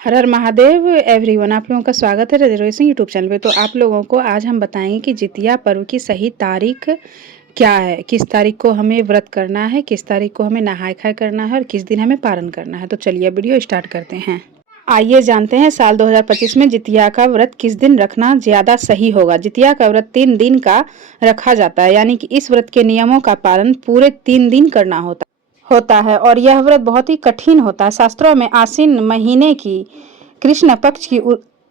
हर हर Mahadev everyone, आप लोगों का स्वागत है रिजर्वेशन यूट्यूब चैनल पे। तो आप लोगों को आज हम बताएंगे कि जितिया पर्व की सही तारीख क्या है, किस तारीख को हमें व्रत करना है, किस तारीख को हमें नहाय खाय करना है और किस दिन हमें पारण करना है। तो चलिए वीडियो स्टार्ट करते हैं। आइए जानते हैं साल 2025 में जितिया का व्रत किस दिन रखना ज़्यादा सही होगा। जितिया का व्रत 3 दिन का रखा जाता है, यानी कि इस व्रत के नियमों का पालन पूरे 3 दिन करना होता है और यह व्रत बहुत ही कठिन होता है। शास्त्रों में आश्विन महीने की कृष्ण पक्ष की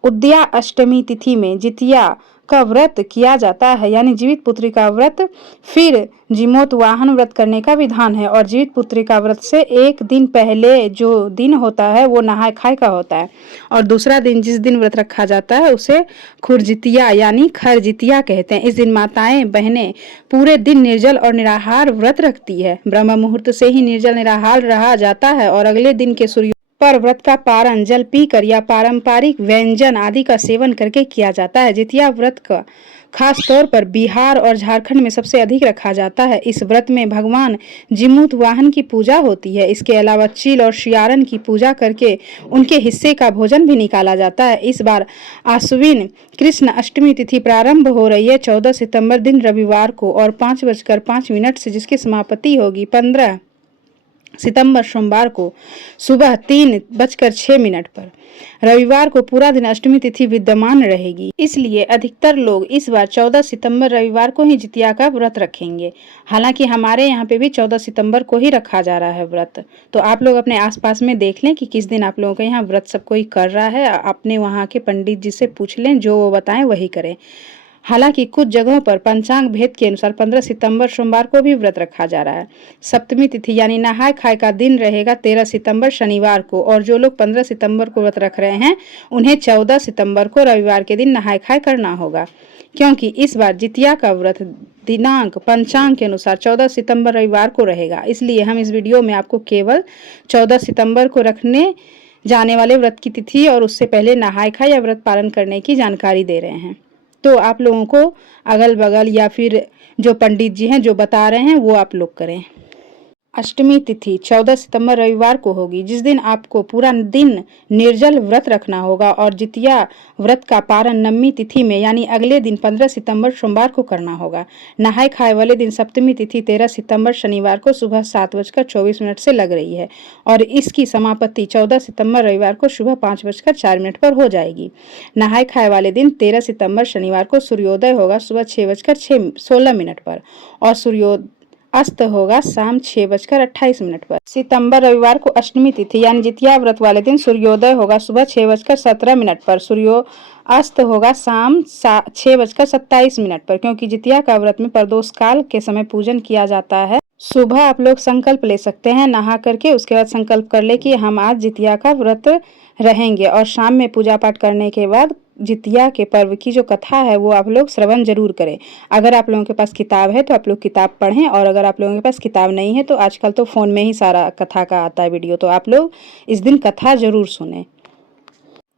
उद्या अष्टमी तिथि में जितिया का व्रत किया जाता है, यानी जीवित पुत्री का व्रत। फिर जीमोतवाहन व्रत करने का विधान है और जीवित पुत्री का व्रत से एक दिन पहले जो दिन होता है वो नहाय खाय का होता है और दूसरा दिन जिस दिन व्रत रखा जाता है उसे खुरजितिया यानी खरजितिया कहते हैं। इस दिन माताएं बहनें पूरे दिन निर्जल और निराहार व्रत रखती है। ब्रह्म मुहूर्त से ही निर्जल निराहार रहा जाता है और अगले दिन के सूर्य पर व्रत का पारण जल पीकर या पारंपरिक व्यंजन आदि का सेवन करके किया जाता है। जितिया व्रत का खास तौर पर बिहार और झारखंड में सबसे अधिक रखा जाता है। इस व्रत में भगवान जीमूतवाहन की पूजा होती है। इसके अलावा चील और शियारन की पूजा करके उनके हिस्से का भोजन भी निकाला जाता है। इस बार आश्विन कृष्ण अष्टमी तिथि प्रारंभ हो रही है 14 सितंबर दिन रविवार को और 5:05 से, जिसकी समाप्ति होगी 15 सितंबर सोमवार को सुबह 3:06 पर। रविवार को पूरा दिन अष्टमी तिथि विद्यमान रहेगी, इसलिए अधिकतर लोग इस बार 14 सितंबर रविवार को ही जितिया का व्रत रखेंगे। हालांकि हमारे यहाँ पे भी 14 सितंबर को ही रखा जा रहा है व्रत। तो आप लोग अपने आसपास में देख लें कि किस दिन आप लोगों के यहाँ व्रत सब कोई कर रहा है। अपने वहाँ के पंडित जी से पूछ लें, जो वो बताएं वही करें। हालांकि कुछ जगहों पर पंचांग भेद के अनुसार 15 सितंबर सोमवार को भी व्रत रखा जा रहा है। सप्तमी तिथि यानी नहाय खाय का दिन रहेगा 13 सितंबर शनिवार को और जो लोग 15 सितंबर को व्रत रख रहे हैं उन्हें 14 सितंबर को रविवार के दिन नहाय खाय करना होगा, क्योंकि इस बार जितिया का व्रत दिनांक पंचांग के अनुसार 14 सितंबर रविवार को रहेगा। इसलिए हम इस वीडियो में आपको केवल 14 सितंबर को रखने जाने वाले व्रत की तिथि और उससे पहले नहाय खाय या व्रत पालन करने की जानकारी दे रहे हैं। तो आप लोगों को अगल बगल या फिर जो पंडित जी हैं जो बता रहे हैं वो आप लोग करें। अष्टमी तिथि 14 सितंबर रविवार को होगी, जिस दिन आपको पूरा दिन निर्जल व्रत रखना होगा और जितिया व्रत का पारण नवमी तिथि में यानी अगले दिन 15 सितंबर सोमवार को करना होगा। नहाय खाए वाले दिन सप्तमी तिथि 13 सितंबर शनिवार को सुबह 7:24 से लग रही है और इसकी समाप्ति 14 सितंबर रविवार को सुबह 5:04 पर हो जाएगी। नहाय खाए वाले दिन 13 सितंबर शनिवार को सूर्योदय होगा सुबह 6:16 पर और सूर्योदय अस्त होगा शाम 6:28 पर। सितंबर रविवार को अष्टमी तिथि यानी जितिया व्रत वाले दिन सूर्योदय होगा सुबह 6:17 पर, सूर्यो अस्त होगा शाम 6:27 पर। क्योंकि जितिया का व्रत में प्रदोष काल के समय पूजन किया जाता है। सुबह आप लोग संकल्प ले सकते हैं नहा करके, उसके बाद संकल्प कर ले कि हम आज जितिया का व्रत रहेंगे और शाम में पूजा पाठ करने के बाद जितिया के पर्व की जो कथा है वो आप लोग श्रवण जरूर करें। अगर आप लोगों के पास किताब है तो आप लोग किताब पढ़ें और अगर आप लोगों के पास किताब नहीं है तो आजकल तो फ़ोन में ही सारा कथा का आता है वीडियो, तो आप लोग इस दिन कथा जरूर सुनें।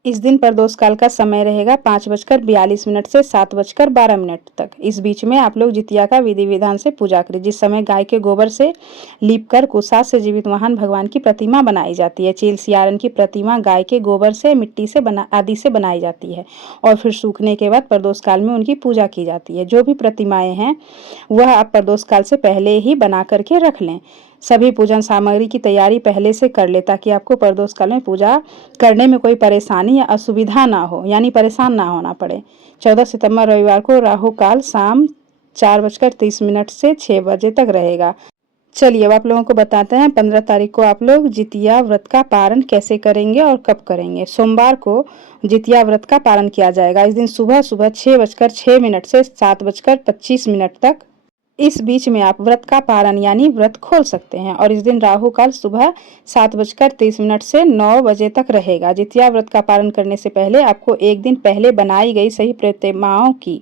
इस दिन प्रदोष काल का समय रहेगा 5:42 से 7:12 तक। इस बीच में आप लोग जितिया का विधि विधान से पूजा करें, जिस समय गाय के गोबर से लीपकर कुसा से जीवित महान भगवान की प्रतिमा बनाई जाती है। चील सियारन की प्रतिमा गाय के गोबर से मिट्टी से आदि से बनाई जाती है और फिर सूखने के बाद प्रदोष काल में उनकी पूजा की जाती है। जो भी प्रतिमाएं हैं वह आप प्रदोष काल से पहले ही बना करके रख लें। सभी पूजन सामग्री की तैयारी पहले से कर ले ताकि आपको प्रदोष काल में पूजा करने में कोई परेशानी या असुविधा ना हो, यानी परेशान ना होना पड़े। 14 सितंबर रविवार को राहु काल शाम 4:30 से 6 बजे तक रहेगा। चलिए अब आप लोगों को बताते हैं 15 तारीख को आप लोग जितिया व्रत का पारण कैसे करेंगे और कब करेंगे। सोमवार को जितिया व्रत का पारण किया जाएगा। इस दिन सुबह 6:06 से 7:25 तक। इस बीच में आप व्रत का पारण यानी व्रत खोल सकते हैं और इस दिन राहु काल सुबह 7:30 से 9 बजे तक रहेगा। जितिया व्रत का पारण करने से पहले आपको एक दिन पहले बनाई गई सही प्रतिमाओं की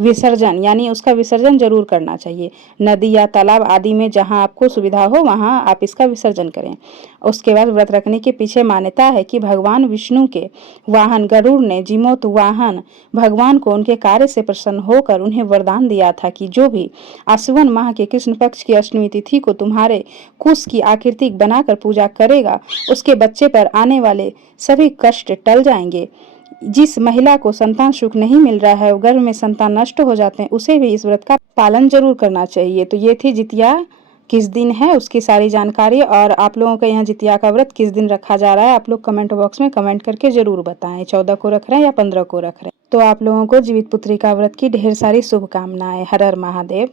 विसर्जन यानी उसका विसर्जन जरूर करना चाहिए। नदी या तालाब आदि में जहां आपको सुविधा हो वहां आप इसका विसर्जन करें। उसके बाद व्रत रखने के पीछे मान्यता है कि भगवान विष्णु के वाहन गरुड़ ने जीमोतवाहन भगवान को उनके कार्य से प्रसन्न होकर उन्हें वरदान दिया था कि जो भी आश्विन माह के कृष्ण पक्ष की अष्टमी तिथि को तुम्हारे कुश की आकृति बनाकर पूजा करेगा, उसके बच्चे पर आने वाले सभी कष्ट टल जाएंगे। जिस महिला को संतान सुख नहीं मिल रहा है, गर्भ में संतान नष्ट हो जाते हैं, उसे भी इस व्रत का पालन जरूर करना चाहिए। तो ये थी जितिया किस दिन है उसकी सारी जानकारी, और आप लोगों के यहाँ जितिया का व्रत किस दिन रखा जा रहा है आप लोग कमेंट बॉक्स में कमेंट करके जरूर बताएं। 14 को रख रहे हैं या 15 को रख रहे हैं। तो आप लोगों को जीवित पुत्री का व्रत की ढेर सारी शुभकामनाएं। हर हर महादेव।